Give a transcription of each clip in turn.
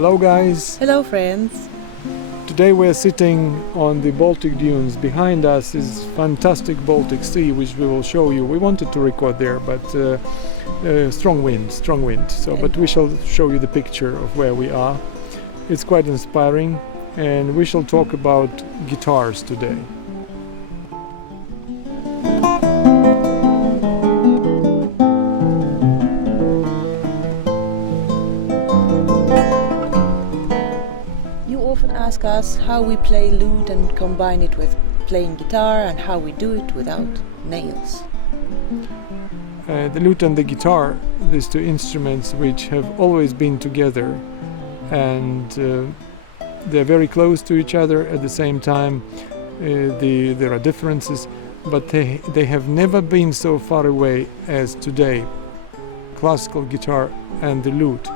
Hello guys! Hello friends! Today we're sitting on the Baltic dunes. Behind us is fantastic Baltic Sea, which we will show you. We wanted to record there, but strong wind. So, but we shall show you the picture of where we are. It's quite inspiring, and we shall talk about guitars today. Ask us how we play lute and combine it with playing guitar and how we do it without nails. The lute and the guitar, these two instruments which have always been together, and they're very close to each other. At the same time there are differences, but they have never been so far away as today, classical guitar and the lute.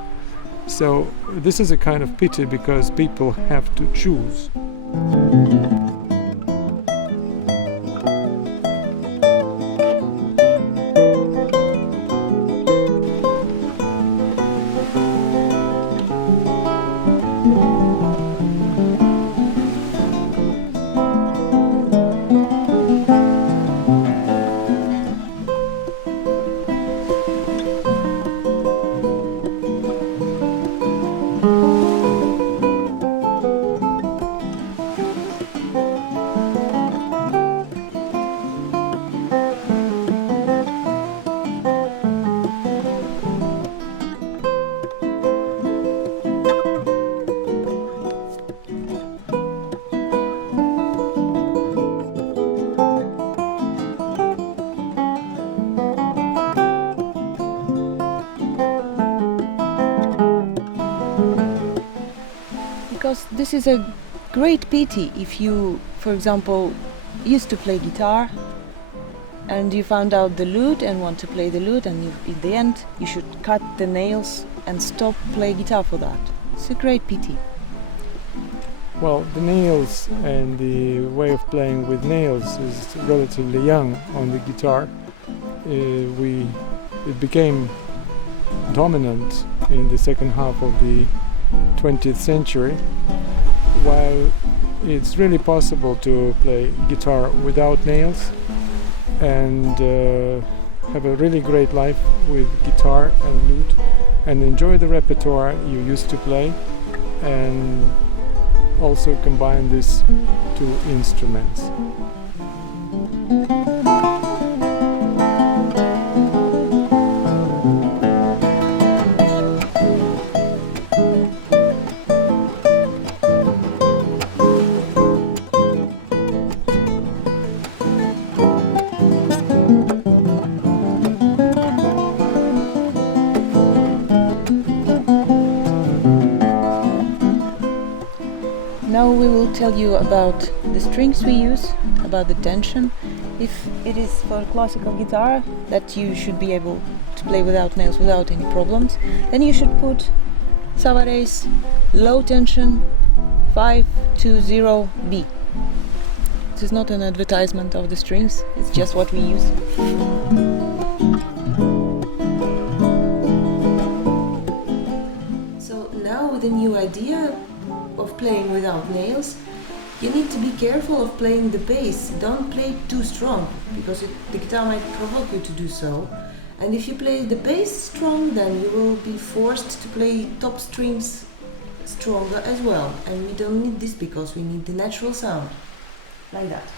So this is a kind of pity because people have to choose. Because this is a great pity if you, for example, used to play guitar and you found out the lute and want to play the lute, and in the end you should cut the nails and stop playing guitar for that. It's a great pity. Well, the nails and the way of playing with nails is relatively young on the guitar. It became dominant in the second half of the 20th century, while it's really possible to play guitar without nails and have a really great life with guitar and lute and enjoy the repertoire you used to play, and also combine these two instruments. Now we will tell you about the strings we use, about the tension. If it is for classical guitar that you should be able to play without nails without any problems, then you should put Savare's low tension 520B. This is not an advertisement of the strings, it's just what we use. So now with a new idea of playing without nails, you need to be careful of playing the bass. Don't play too strong, because the guitar might provoke you to do so. And if you play the bass strong, then you will be forced to play top strings stronger as well. And we don't need this because we need the natural sound, like that.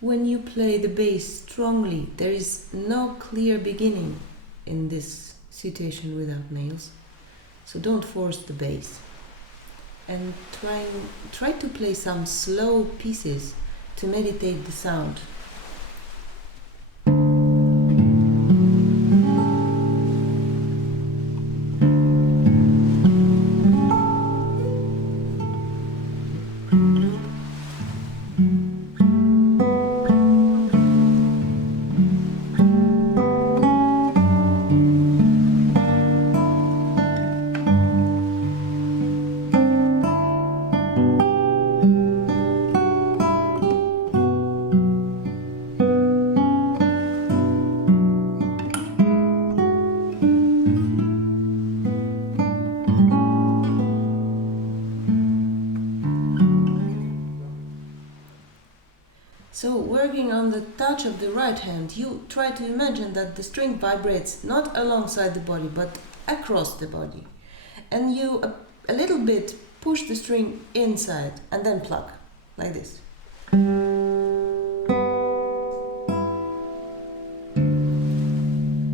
When you play the bass strongly, there is no clear beginning in this situation without nails. So don't force the bass. And try to play some slow pieces to meditate the sound. working on the touch of the right hand, you try to imagine that the string vibrates not alongside the body but across the body. And you a little bit push the string inside and then pluck, like this.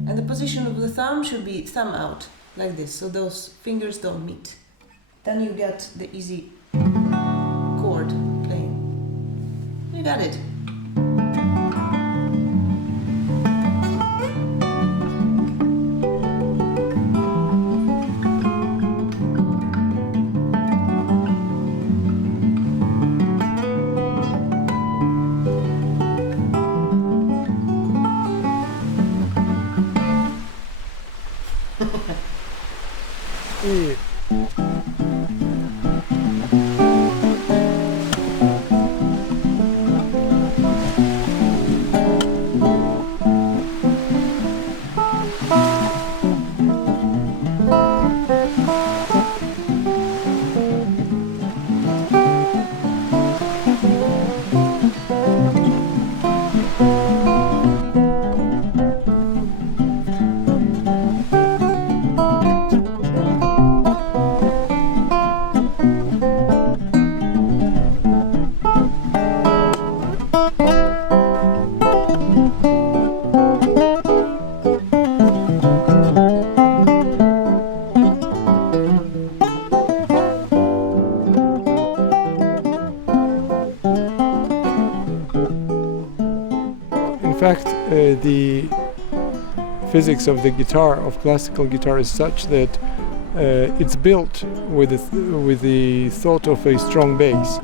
And the position of the thumb should be thumb out, like this, so those fingers don't meet. Then you get the easy chord playing. You got it. In fact, the physics of the guitar, of classical guitar, is such that it's built with the thought of a strong bass.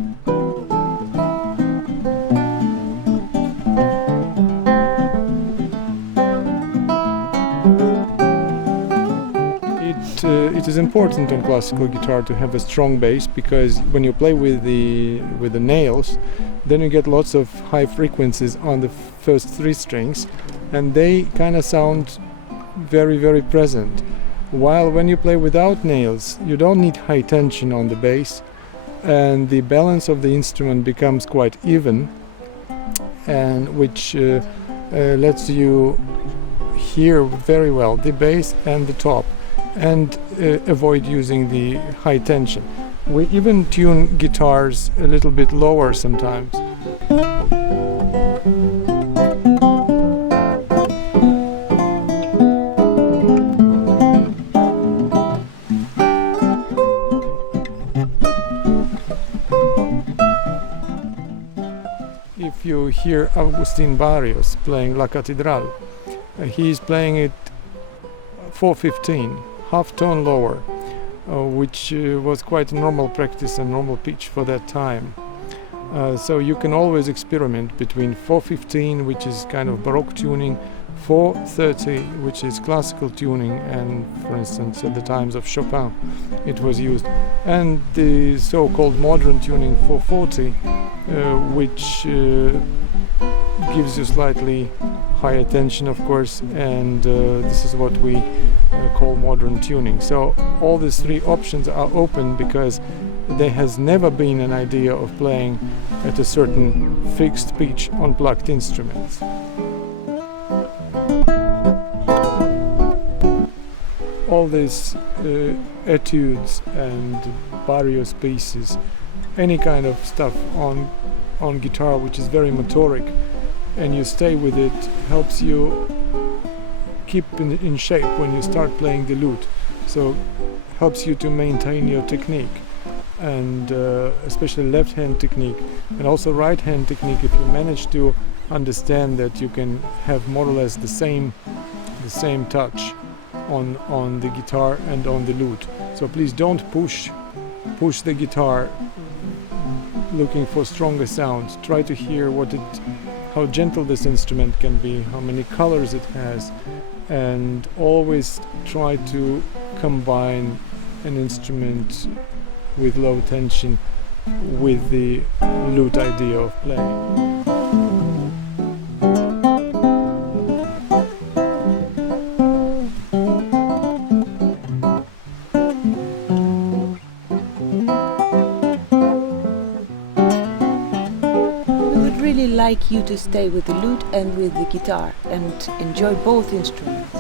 It is important on classical guitar to have a strong bass, because when you play with the nails, then you get lots of high frequencies on the first three strings, and they kind of sound very, very present. While when you play without nails, you don't need high tension on the bass, and the balance of the instrument becomes quite even, and which lets you hear very well the bass and the top, and avoid using the high tension. We even tune guitars a little bit lower sometimes. If you hear Agustin Barrios playing La Catedral, he's playing it 4/15, half tone lower, which was quite a normal practice and normal pitch for that time. So you can always experiment between 4/15, which is kind of Baroque tuning, 4/30, which is classical tuning, and for instance at the times of Chopin it was used, and the so-called modern tuning 4/40, which gives you slightly higher tension, of course, and this is what we call modern tuning. So all these three options are open, because there has never been an idea of playing at a certain fixed pitch on plucked instruments. All these etudes and Barrios pieces, any kind of stuff on guitar which is very motoric, and you stay with it, helps you keep in shape when you start playing the lute. So helps you to maintain your technique, and especially left hand technique, and also right hand technique, if you manage to understand that you can have more or less the same touch on the guitar and on the lute. So please don't push the guitar looking for stronger sound. Try to hear how gentle this instrument can be, how many colors it has, and always try to combine an instrument with low tension with the lute idea of playing. Like you to stay with the lute and with the guitar and enjoy both instruments.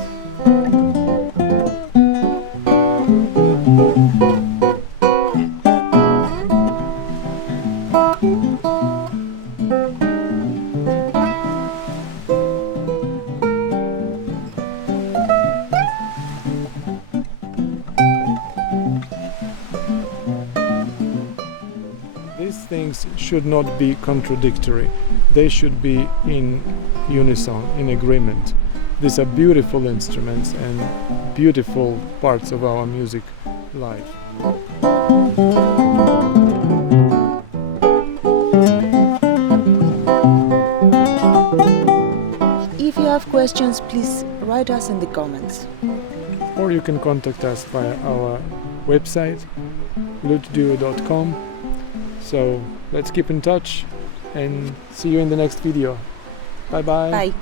These things should not be contradictory. They should be in unison, in agreement. These are beautiful instruments and beautiful parts of our music life. If you have questions, please write us in the comments. Or you can contact us via our website, luteduo.com. So let's keep in touch and see you in the next video. Bye bye. Bye.